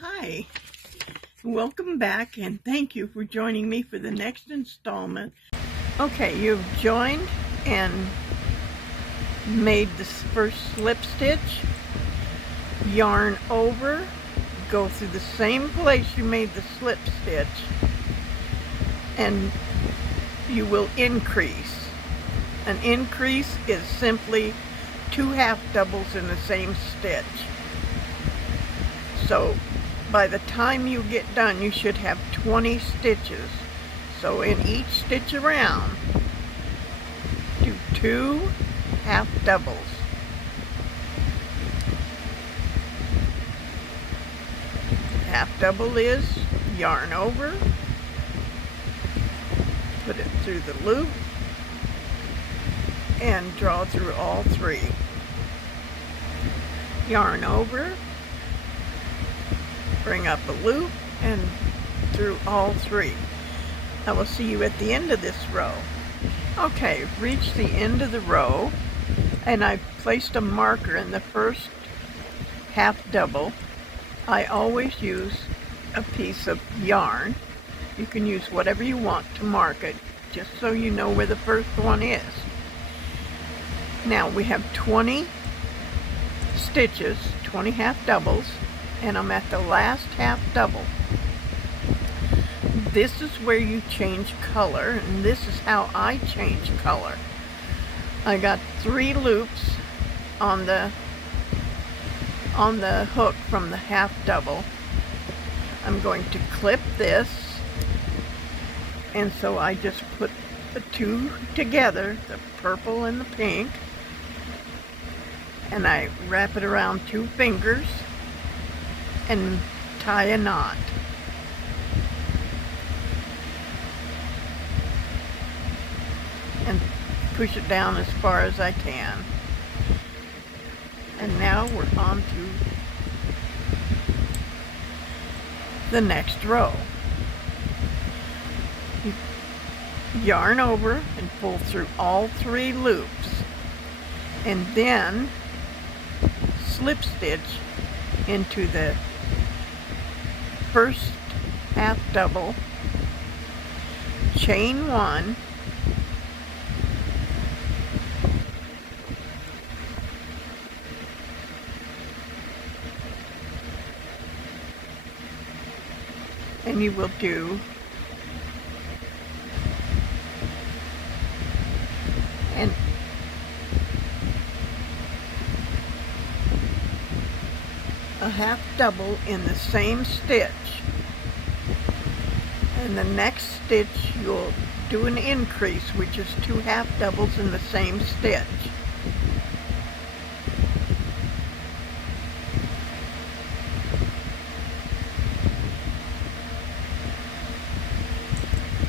Hi, welcome back, and thank you for joining me for the next installment. Okay, you've joined and made this first slip stitch, yarn over, go through the same place you made the slip stitch, and you will increase. An increase is simply 2 half doubles in the same stitch. So by the time you get done, you should have 20 stitches. So in each stitch around, do 2 half doubles. Half double is yarn over, put it through the loop, and draw through all 3. Yarn over, bring up a loop, and through all 3. I will see you at the end of this row. Okay, reached the end of the row, and I placed a marker in the first half double. I always use a piece of yarn. You can use whatever you want to mark it, just so you know where the first one is. Now we have 20 stitches, 20 half doubles, and I'm at the last half double. This is where you change color, and this is how I change color. I got 3 loops on the hook from the half double. I'm going to clip this, and so I just put the 2 together, the purple and the pink, and I wrap it around 2 fingers and tie a knot. And push it down as far as I can. And now we're on to the next row. You yarn over and pull through all 3 loops, and then slip stitch into the first half double, chain 1, and you will do a half double in the same stitch, and the next stitch you'll do an increase, which is 2 half doubles in the same stitch.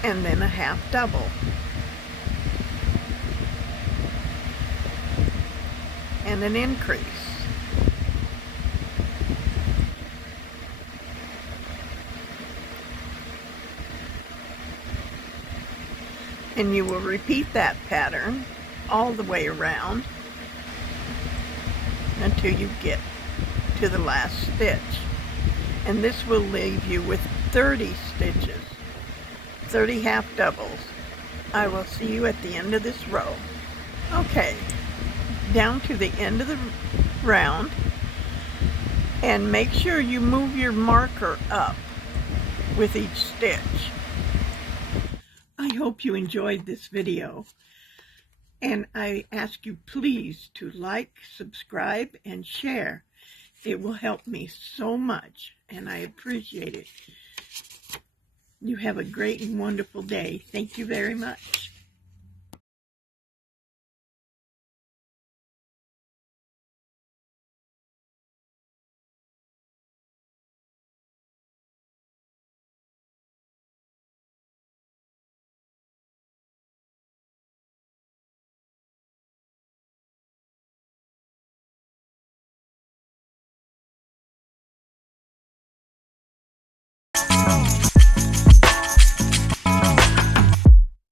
And then a half double, and an increase. And you will repeat that pattern all the way around until you get to the last stitch. And this will leave you with 30 stitches, 30 half doubles. I will see you at the end of this row. Okay, down to the end of the round, and make sure you move your marker up with each stitch. I hope you enjoyed this video, and I ask you please to like, subscribe, and share. It will help me so much, and I appreciate it. You have a great and wonderful day. Thank you very much.